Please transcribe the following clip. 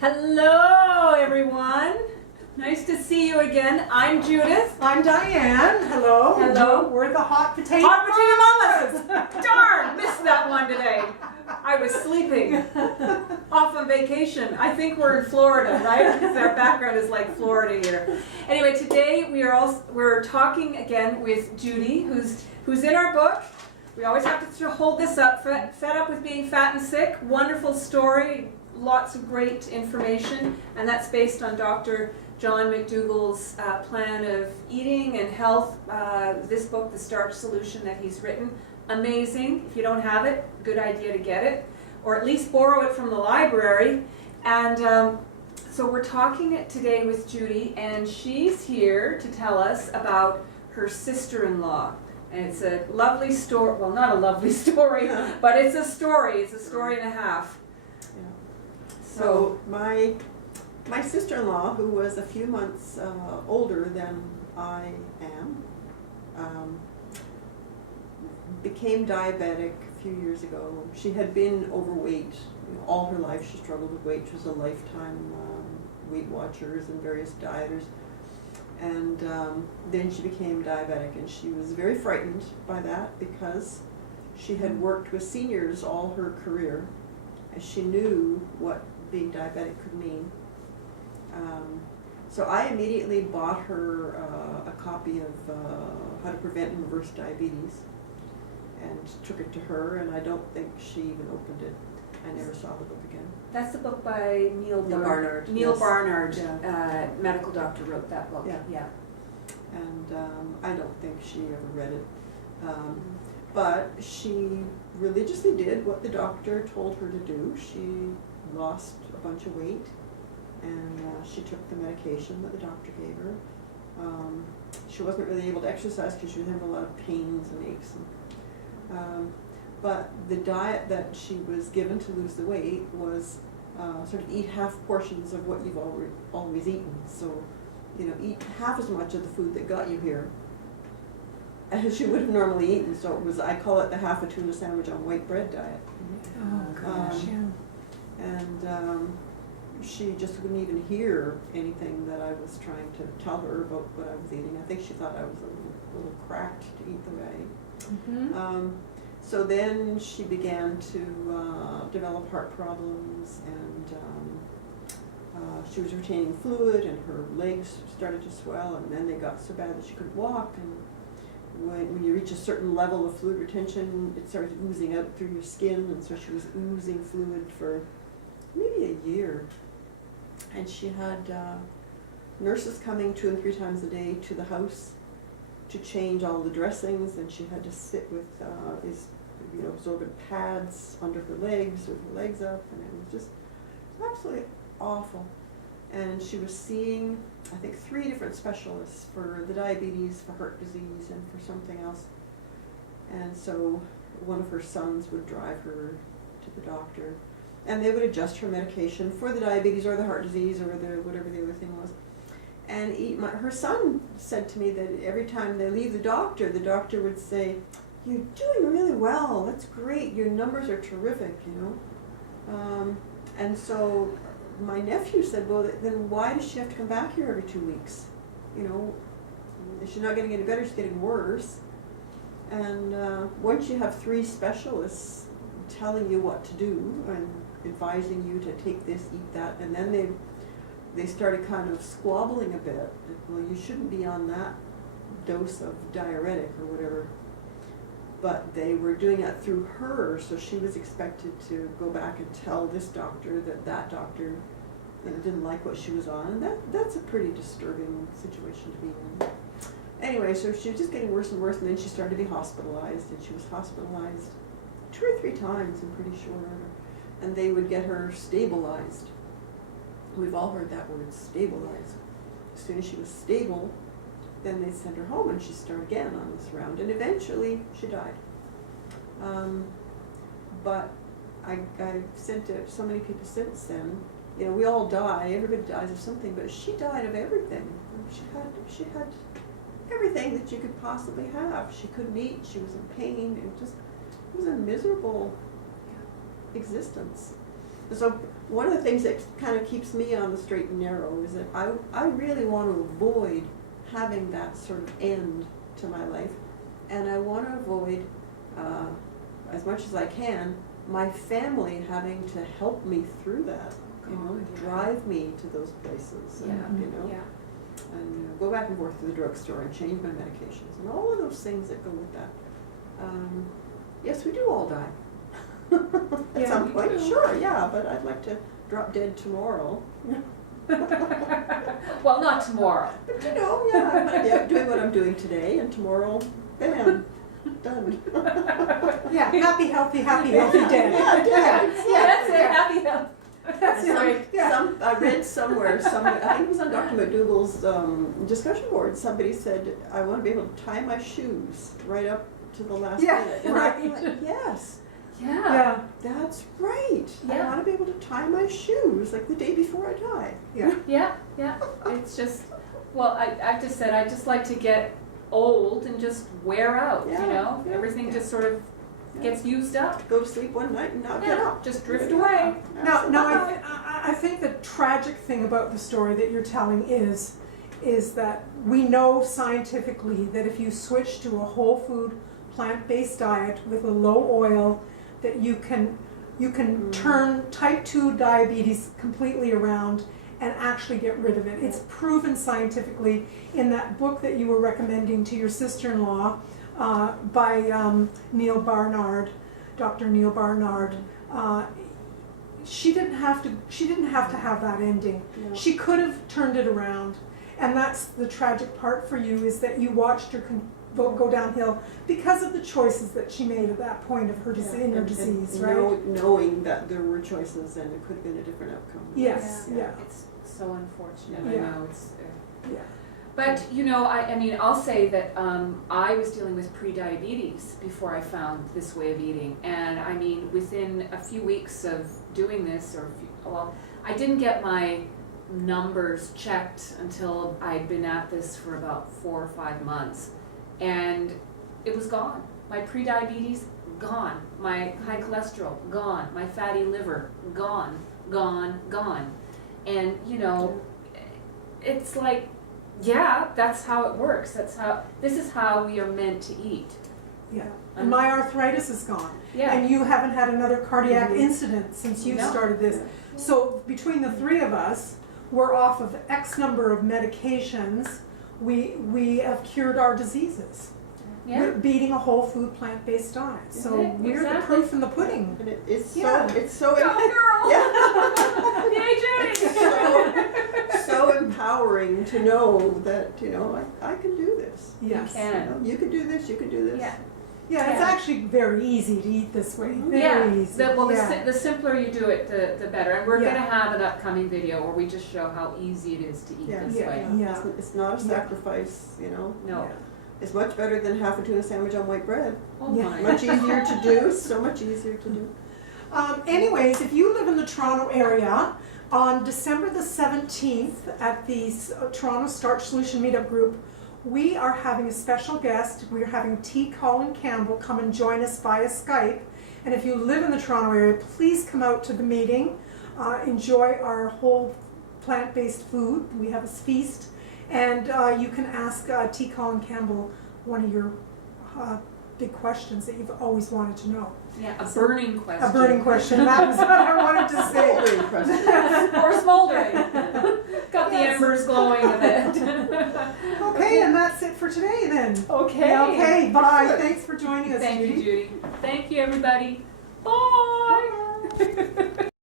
Hello, everyone. Nice to see you again. I'm Judith. I'm Diane. Hello. Hello. We're the Hot Potato Hot Potato Mamas. Darn, missed that one today. I was sleeping off on vacation. I think we're in Florida, right? Because our background is like Florida here. Anyway, today we're talking again with Judy, who's in our book. We always have to hold this up. Fed Up with Being Fat and Sick. Wonderful story. Lots of great information, and that's based on Dr. John McDougall's plan of eating and health. This book, The Starch Solution, that he's written. Amazing. If you don't have it, good idea to get it, or at least borrow it from the library. And so we're talking today with Judy, and she's here to tell us about her sister-in-law. And it's a lovely story. Well, not a lovely story, but it's a story. It's a story and a half. So my sister-in-law, who was a few months older than I am, became diabetic a few years ago. She had been overweight all her life. She struggled with weight. She was a lifetime Weight Watchers and various dieters. And then she became diabetic, and she was very frightened by that because she had worked with seniors all her career, and she knew what being diabetic could mean. So I immediately bought her a copy of How to Prevent and Reverse Diabetes and took it to her, and I don't think she even opened it. I never saw the book again. That's the book by Neil Barnard. Neil Yes. Barnard, Yeah. medical doctor, wrote that book. Yeah. And I don't think she ever read it. But she religiously did what the doctor told her to do. She lost a bunch of weight, and she took the medication that the doctor gave her. She wasn't really able to exercise because she was having a lot of pains and aches. But the diet that she was given to lose the weight was sort of eat half portions of what you've always eaten. So, eat half as much of the food that got you here as she would have normally eaten. So it was, I call it the half a tuna sandwich on white bread diet. Oh gosh. And she just wouldn't even hear anything that I was trying to tell her about what I was eating. I think she thought I was a little cracked to eat the way. Mm-hmm. So then she began to develop heart problems, and she was retaining fluid, and her legs started to swell, and then they got so bad that she couldn't walk. And when you reach a certain level of fluid retention, it starts oozing out through your skin, and so she was oozing fluid for maybe a year. And she had nurses coming 2 and 3 times a day to the house to change all the dressings, and she had to sit with these absorbent pads under her legs with her legs up, and it was just absolutely awful. And she was seeing, I think, 3 different specialists for the diabetes, for heart disease, and for something else. And so one of her sons would drive her to the doctor, and they would adjust her medication for the diabetes or the heart disease or whatever the other thing was. And her son said to me that every time they leave the doctor would say, "You're doing really well, that's great, your numbers are terrific, And so my nephew said, well, then why does she have to come back here every 2 weeks? She's not getting any better, she's getting worse. And once you have 3 specialists telling you what to do and advising you to take this, eat that, and then they started kind of squabbling a bit. Well, you shouldn't be on that dose of diuretic or whatever. But they were doing that through her, so she was expected to go back and tell this doctor that doctor didn't like what she was on. And that's a pretty disturbing situation to be in. Anyway, so she was just getting worse and worse, and then she started to be hospitalized, and she was hospitalized 2 or 3 times, I'm pretty sure. And they would get her stabilized. We've all heard that word, stabilized. As soon as she was stable, then they'd send her home, and she'd start again on this round. And eventually, she died. But I've said to so many people since then, we all die, everybody dies of something, but she died of everything. She had everything that you could possibly have. She couldn't eat, she was in pain, it was a miserable existence. So one of the things that kind of keeps me on the straight and narrow is that I really want to avoid having that sort of end to my life. And I want to avoid, as much as I can, my family having to help me through that, you know, God, yeah. drive me to those places, and, you know, and go back and forth to the drugstore and change my medications and all of those things that go with that. Yes, we do all die. At Yeah, some we point, do. sure, yeah, but I'd like to drop dead tomorrow. Well, not tomorrow. But you know, yeah, I might be out doing what I'm doing today, and tomorrow, bam, done. Yeah, happy, healthy dead. Yeah, dead. Yeah, that's it, happy health. That's And right. I read somewhere, I think it was on Dr. McDougall's discussion board, somebody said, I want to be able to tie my shoes right up to the last Yeah, minute. And right. I'm like, yes, Yeah. that's great. I Yeah. want to be able to tie my shoes like the day before I die. Yeah, it's just, well, I've just said, I just like to get old and just wear out, you Yeah, know? yeah, Everything yeah. just sort of gets used up. Go to sleep one night and not get Yeah, up. just drift away. Now I think the tragic thing about the story that you're telling is that we know scientifically that if you switch to a whole food, plant-based diet with a low oil, that you can turn type 2 diabetes completely around and actually get rid of it. It's proven scientifically in that book that you were recommending to your sister-in-law by Neil Barnard, Dr. Neil Barnard. She didn't have to have that ending. No. She could have turned it around, and that's the tragic part for you, is that you watched her go downhill because of the choices that she made at that point of her in her disease, and right? knowing that there were choices and it could have been a different outcome. Yes, yeah. It's so unfortunate, Yeah. I know, it's, Yeah. but, you know, I mean, I'll say that I was dealing with pre-diabetes before I found this way of eating. And I mean, within a few weeks of doing this, well, I didn't get my numbers checked until I'd been at this for about 4 or 5 months. And it was gone. My pre-diabetes, gone. My high cholesterol, gone. My fatty liver, gone. And, you know, it's like, yeah, that's how it works. This is how we are meant to eat. Yeah. And my arthritis is gone. Yeah. And you haven't had another cardiac Mhm. incident since you No. started this. So between the three of us, we're off of X number of medications. We have cured our diseases. Yeah. We're beating a whole food plant-based diet. So Yeah, we're the exactly. proof in the pudding. And it's so, Yeah. it's so, Go girl! yeah. Yay, Judy! so empowering to know that, you know, I can do this. Yes. You can. You can do this, you can do this. Yeah. Yeah, it's Yeah. actually very easy to eat this way. Very Yeah, easy. the simpler you do it, the better. And we're Yeah. gonna have an upcoming video where we just show how easy it is to eat Yeah. this Yeah. way. Yeah. It's not a Yeah. sacrifice, you know. No. Yeah. It's much better than half a tuna sandwich on white bread. Oh Yeah. my. Much easier to do, so much easier to do. Anyways, if you live in the Toronto area, on December the 17th at the Toronto Starch Solution Meetup Group, we are having a special guest. We're having T. Colin Campbell come and join us via Skype. And if you live in the Toronto area, please come out to the meeting. Enjoy our whole plant-based food. We have a feast. And you can ask T. Colin Campbell one of your big questions that you've always wanted to know. Yeah, a burning question. A burning question. That was what I wanted to say. Very impressive. Or smoldering. Got the Yes. embers glowing a bit. Okay, and that's it for today then. Okay. Okay, bye. Thanks for joining us, Thank Judy. you, Judy. Thank you, everybody. Bye.